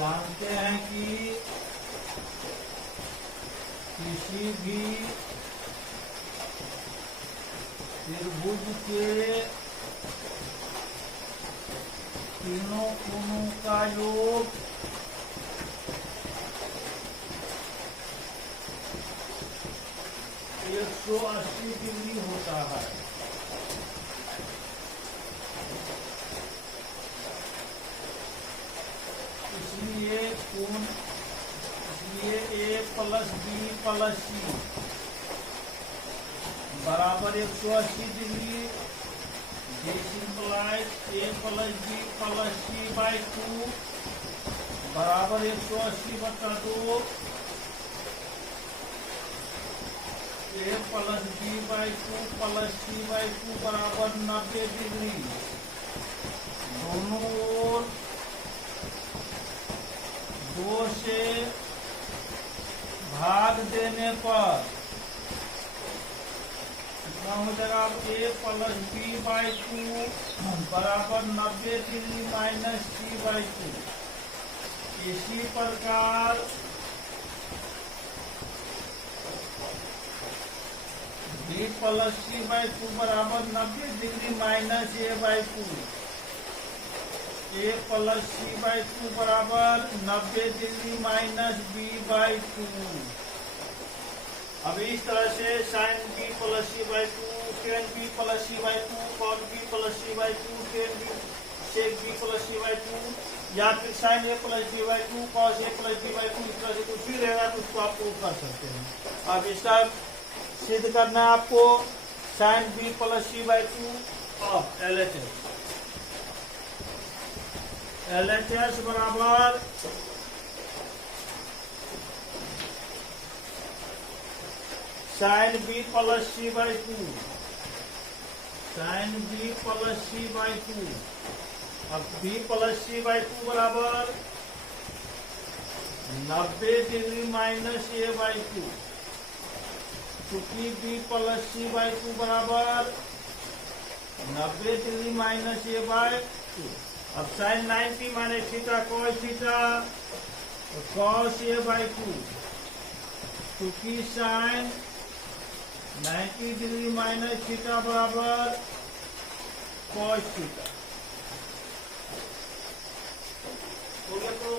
जानते हैं कि किसी भी त्रिभुज के तीनों कोणों का योग 180 डिग्री होता है। इसलिए A plus B plus C बराबर 180 degree. This implies A plus B plus C by 2 बराबर 180/2। A plus B by 2 plus C by 2 बराबर 90 डिग्री। दोनों ओर 2 से भाग देने पर कितना हो जाएगा? A प्लस B बाई 2 बराबर 90 डिग्री माइनस C बाई 2। इसी प्रकार B प्लस C बाई 2 बराबर 90 degree minus A by 2। A plus C by 2 बराबर 90 डिग्री माइनस B बाई 2। अब इस तरह से sine B plus C by 2, tan B plus C by 2, cot B plus C by 2, tan B sec B plus C by 2, या फिर sine A plus B by 2, cos A plus B by 2, इस तरह से कुछ भी रहेगा तो उसको आप प्रूव कर सकते हैं। अब इसका सिद्ध करना है आपको sine B plus C by 2 of LHS बराबर sine B plus C by 2, sine B plus C by 2। अब B प्लस C बाई 2 बराबर 90 डिग्री माइनस A बाई 2, क्योंकि B प्लस C बाई 2 बराबर 90 डिग्री माइनस A बाई 2। अब sine 90 minus theta cos theta cos A by 2, क्योंकि sine 90 degree minus theta बराबर cos theta. हो गया तो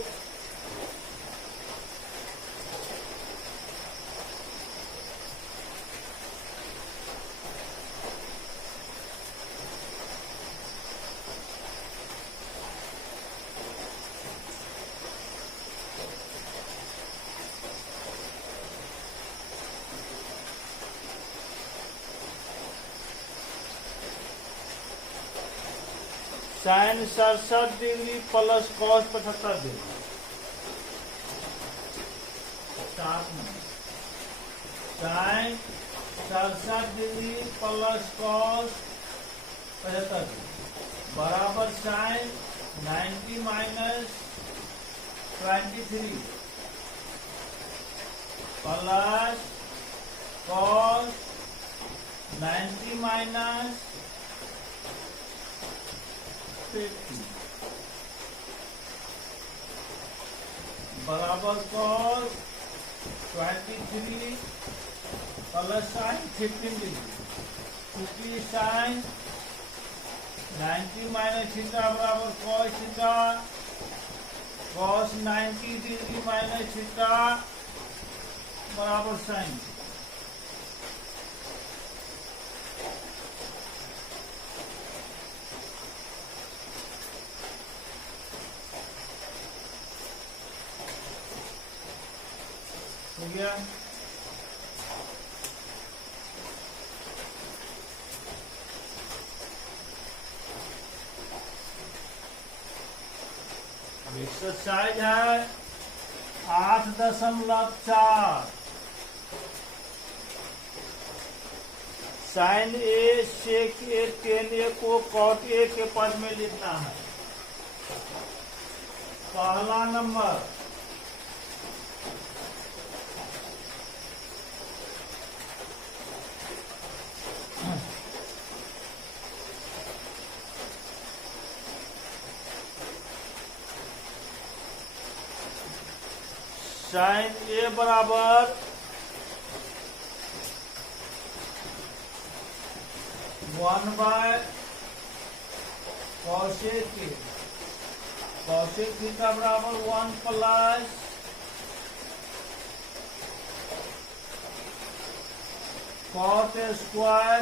sine 67 degree plus cos 75 degree. Sine 67 degree plus cos 75 degree बराबर sine 90 minus 23 plus cos 90 minus 50 बराबर cos 23 plus sine 15 degree, क्योंकि sine 90 minus theta बराबर cos theta, cos 90 degree minus theta बराबर sign. हो गया। एक्सरसाइज है 8.4। साइन ए सेक ए ten ए को cot A के पद में लिखना है। पहला नंबर साइन ए बराबर 1/cosec ए। cosec थीटा बराबर 1 प्लस cot स्क्वायर,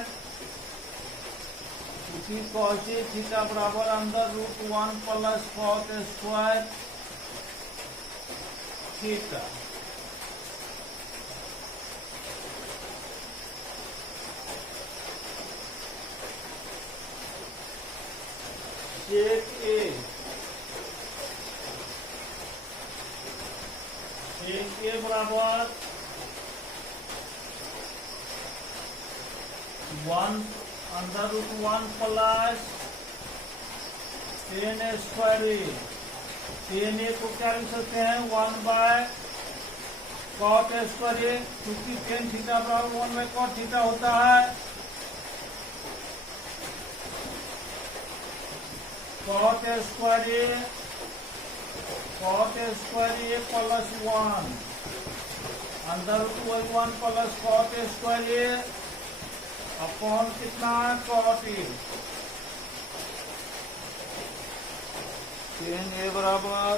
क्योंकि cosec थीटा बराबर under root 1 plus cot square theta. Sec A बराबर 1 under root 1 plus tan square A. tan A को क्या लिख सकते हैं 1/cot स्क्वायर ए, क्योंकि tan थीटा बराबर 1/cot थीटा होता है। cot square A plus 1 under root 1 plus cot square A upon कितना cot ए। tan ए बराबर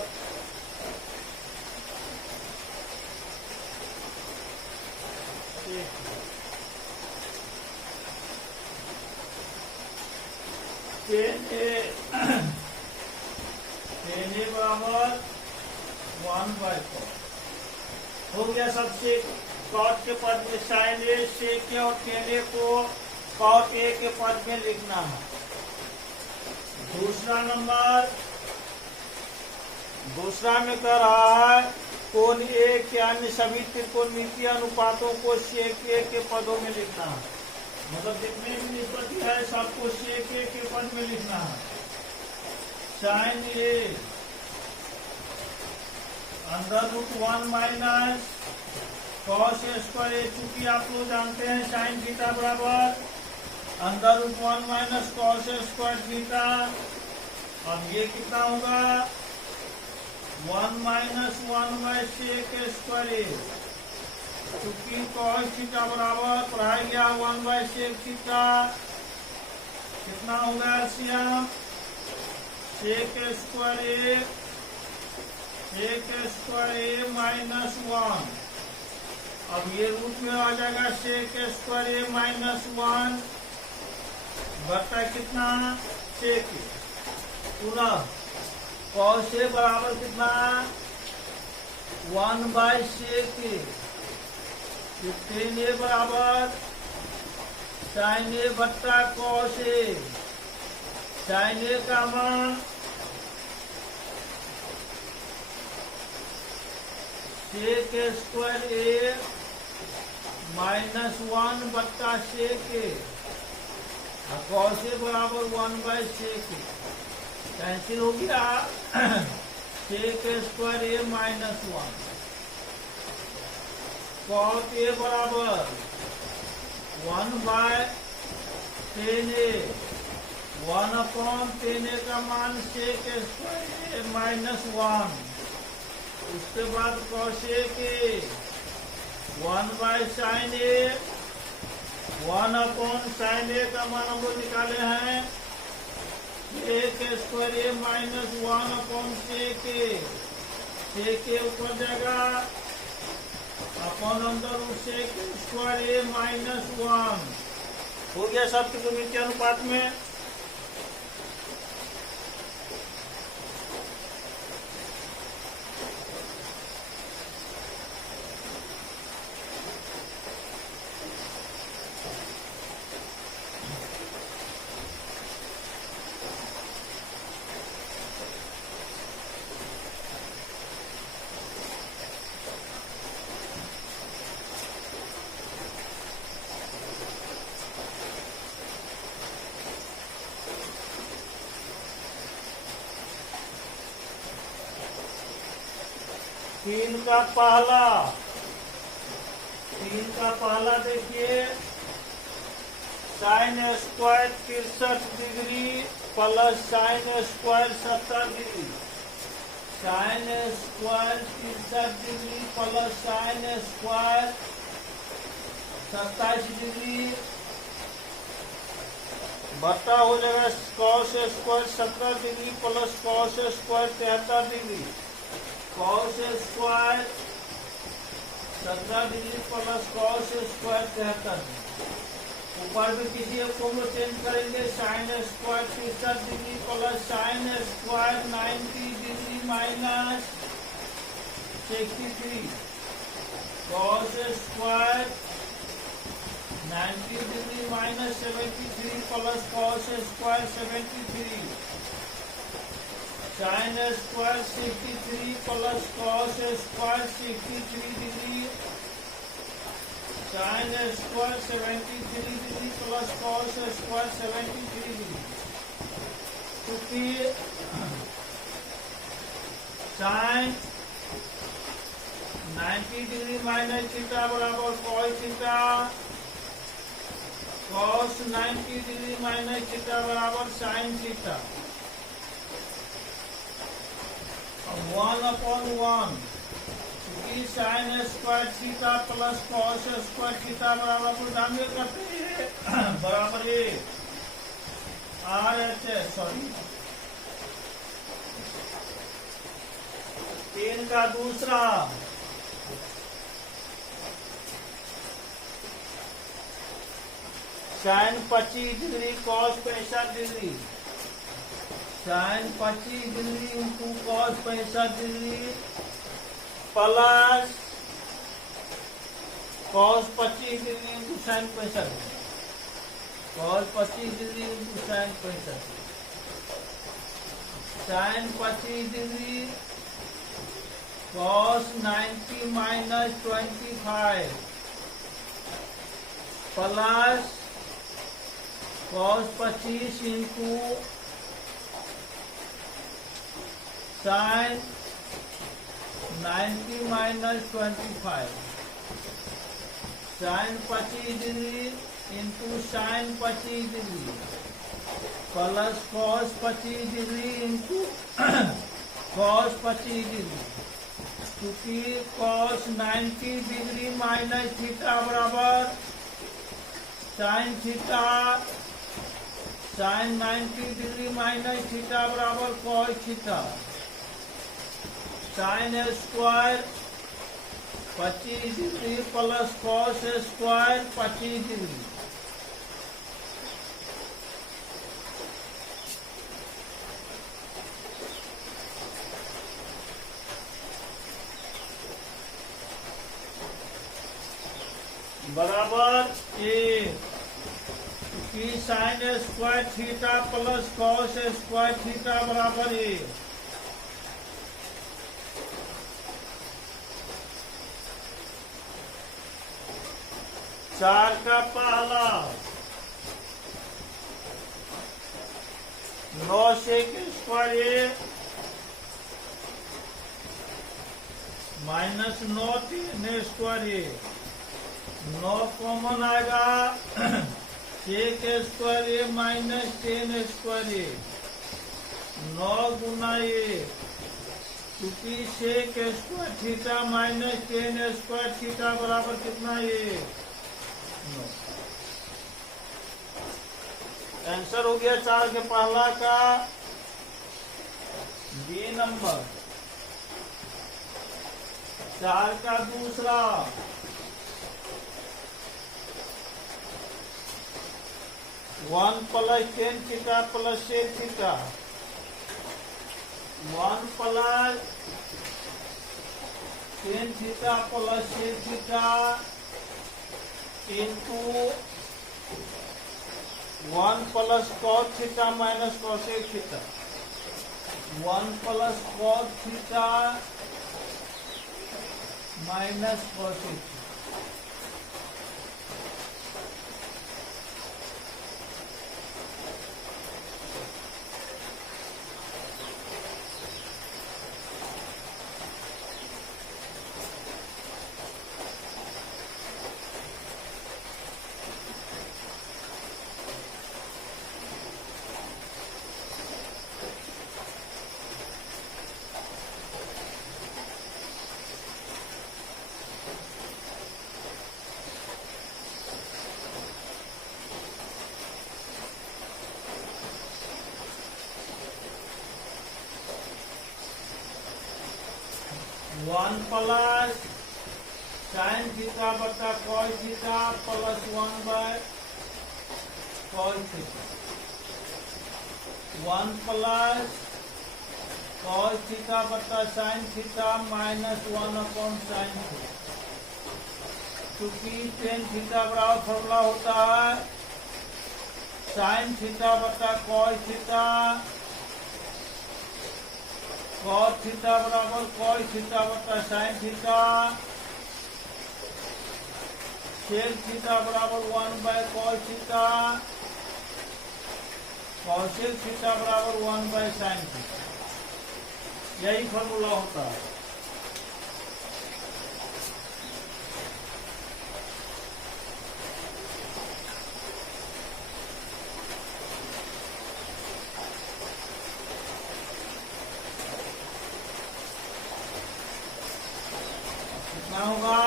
tan ए बराबर 1/cot हो गया। सबसे cot के पद में sin ए sec ए और tan ए को cot ए के पद में लिखना है। दूसरा में कह रहा है कोण ए के अन्य सभी त्रिकोणमितीय अनुपातों को sec ए के पदों में लिखना है। मतलब जितने भी निष्पत्ति है सबको sec ए के पद में लिखना है। sin A under root 1 minus cos square A, चूंकि आप लोग जानते हैं sin थीटा बराबर under root 1 minus cos square theta. अब ये कितना होगा 1 माइनस 1/sec स्क्वायर ए, चूंकि cos थीटा बराबर पढ़ाया गया 1/sec थीटा। कितना होगा एलसीएम sec स्क्वायर ए माइनस 1। अब ये रूट में आ जाएगा sec स्क्वायर ए माइनस 1 बटा कितना sec ए। पूरा cos ए बराबर कितना 1/sec ए। tan ए बराबर sin ए बट्टा cos ए। sin ए का मान sec स्क्वायर ए माइनस 1 बट्टा sec ए। cos ए बराबर 1/sec ए कैंसिल हो गया। sec स्क्वायर ए माइनस 1 cot ए बराबर 1/tan ए 1/tan ए का मान sec स्क्वायर ए माइनस 1। उसके बाद cosec ए 1/sin ए 1/sin ए का मान हम लोग निकाले हैं sec स्क्वायर ए माइनस 1/sec ए। sec ए ऊपर जाएगा अपॉन अंदर sec स्क्वायर ए माइनस 1 हो गया सब त्रिकोणमितीय अनुपात में। तीन का पहला देखिए sign square 63 degree plus sine square 70 degree. Sine square 63 degree plus sine square 27 degree बटा हो जाएगा cos square 17 degree plus cos square 73 degree. Cos square 17 degree plus cos square 73 degree. ऊपर में किसी एक को चेंज करेंगे sign square 63 degree plus sine square 90 degree minus 63 cos square 90 degree minus 73 plus cos square 73 sine square 63 plus cos square 63 degree sine square 73 degree plus cos square 73 degree. क्योंकि sine 90 degree minus theta बराबर cos theta, cos 90 degree minus theta बराबर sine theta. 1/1 sine square theta plus cos square theta बराबर जानिए करते हैं बराबर RHS sorry 3 का दूसरा sine 25 degree cos 65 degree sine 25 degree into cos 65 degree plus cos 25 degree into sine 65 degree cos 25 degree into sine 65 sine 25 degree cos 90 minus 25 plus cos 25 into sine 90 minus 25 sine 25 degree into sine 25 degree plus cos 25 degree into cos 25 degree. क्योंकि cos 90 degree minus theta बराबर sine theta sine 90 degree minus theta बराबर cos theta sine square 25 degree plus cos square 25 degree. बराबर sine square theta plus cos square theta बराबर चार का पहला 9 sec square minus 9 10 square 9 common आएगा sec square minus 10 square 9 गुना क्योंकि sec square theta minus 10 square theta बराबर कितना आंसर हो गया 4 के पहला का बी नंबर। 4 का दूसरा 1 plus 10 theta plus sec theta 1 plus 10 theta plus sec theta into 1 plus cos theta minus cosec theta 1 plus cos theta minus cosec theta. 1 plus sine theta बटा cos theta plus 1 by cos theta, 1 plus cos theta बटा sine theta minus 1 upon sine theta. क्योंकि tan theta बराबर formula होता है sine theta बटा cos theta, cos theta बराबर cos theta बटा sine theta, सेक theta बराबर 1 by cos theta, cosec theta बराबर 1 बाय साइन थीटा। यही फॉर्मूला होता है। कितना होगा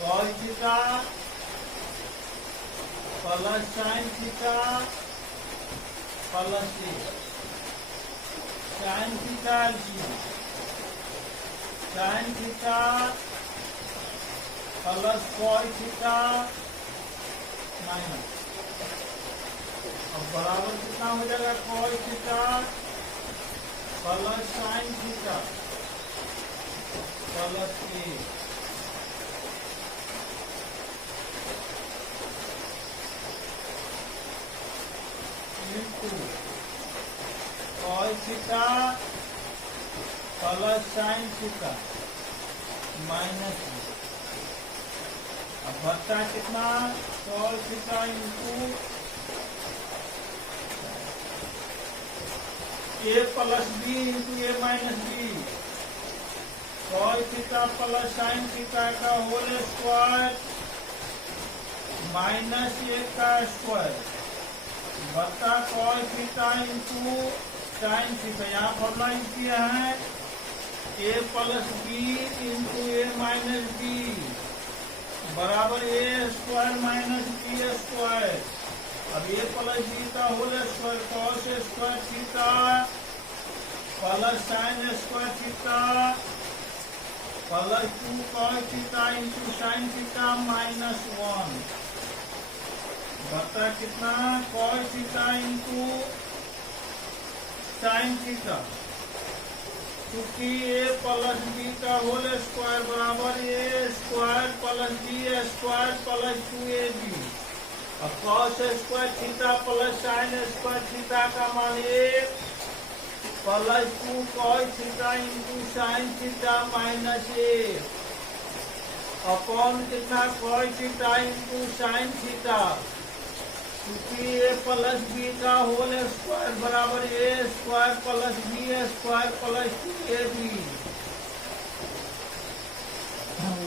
cos theta plus sine theta plus sine theta sine theta plus cos theta minus, अब बराबर कितना हो जाएगा cos theta plus sine theta plus into cos theta plus sine theta minus, अब बचता कितना cos theta into A plus B into A minus B, cos theta plus sine theta का whole square minus A का square बता cos theta into sine theta. यहाँ formula use किया है A plus B into A minus B बराबर A square minus B square. अब A plus B का whole square cos square theta plus sine square theta plus 2 cos theta into sine theta minus 1 बता कितना cos theta into sine theta, क्योंकि A plus B का whole square बराबर A square plus B square plus 2ab। अब cos square theta plus sine square theta का मान A plus 2 cos theta into sine theta minus A upon कितना cos theta into sine theta, क्योंकि A plus B का whole square बराबर A square plus B square plus 2ab।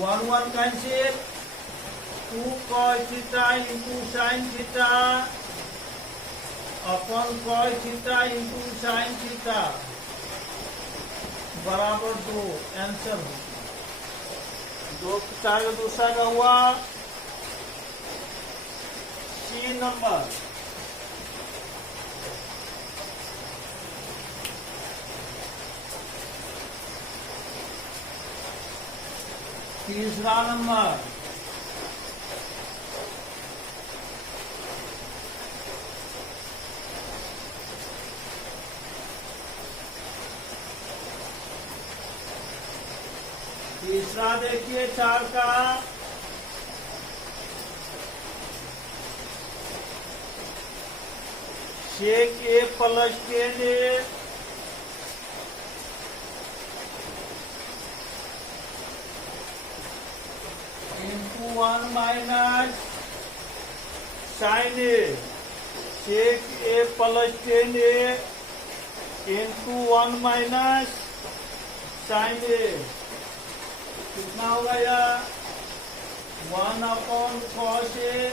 1 1 cancel, 2 cos theta into sine theta upon cos theta into sine theta बराबर 2। Answer 2 4 दूसरा का हुआ सी number. तीसरा number तीसरा देखिए 4 का सेक ए प्लस टेन ए इंटू 1 माइनस साइन ए, सेक ए प्लस टेन ए into 1 minus sign ए कितना होगा यार 1 अपॉन कॉस ए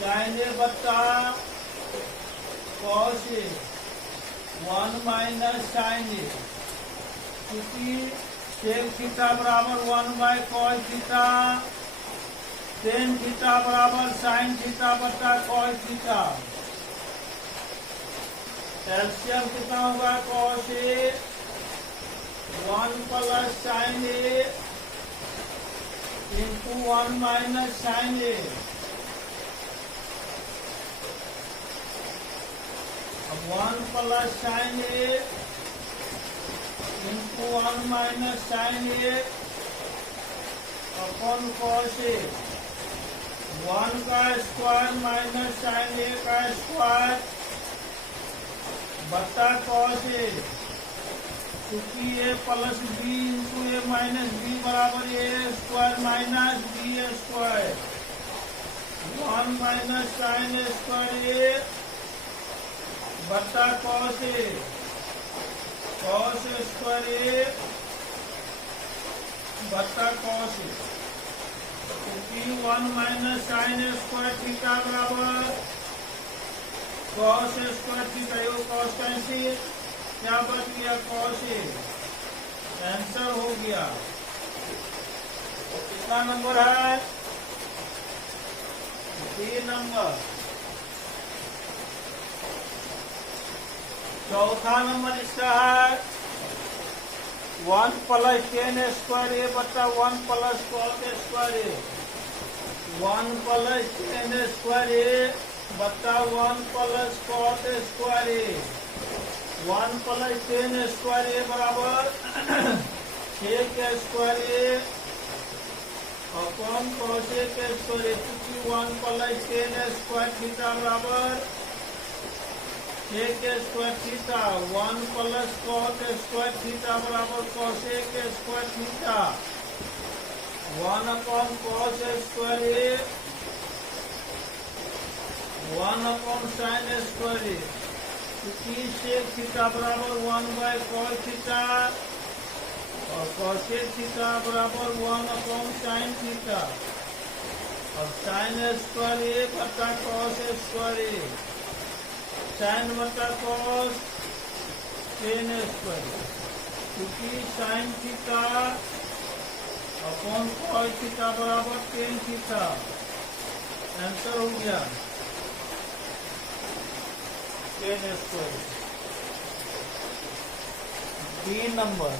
साइन ए बता कॉस ए 1 माइनस साइन ए, क्योंकि सेक थीटा बराबर 1 by cos theta, ten theta बराबर साइन थीटा बटा कॉस थीटा। एलसीएम कितना होगा cos A 1 plus sign A into 1 minus sign ए। अब 1 plus sign A into 1 minus sign A upon cos A. 1 का square minus sign ए का square बटा cos A, क्योंकि A plus B into A minus B बराबर A square minus B square. 1 minus sine square A बटा cos A, cos square A बटा cos A, क्योंकि 1 minus sine square theta बराबर cos square theta. Cos cancel, क्या बच गया cos A, answer हो गया। कितना नंबर है? 3 नंबर। चौथा नंबर इसका है 1 प्लस टेन स्क्वायर ए बटा 1 plus cos square A. 1 plus ten square A बटा 1 plus cos square A. 1 plus ten square ए बराबर 6 के square A upon cos A के स्क्वायर ए, क्योंकि 1 प्लस टेन स्क्वायर थीटा बराबर 6 के square theta. 1 plus cos square theta बराबर cos A के square theta. 1 upon cos square A 1 upon sine square A, क्योंकि sec theta बराबर 1 by cos theta और cosec theta बराबर 1 upon sine theta. और sine square A बटा cos square A, sine बटा cos tan square, क्योंकि sine theta upon cos theta बराबर tan theta. Answer हो गया 10 स्क्वायर। 3 नंबर।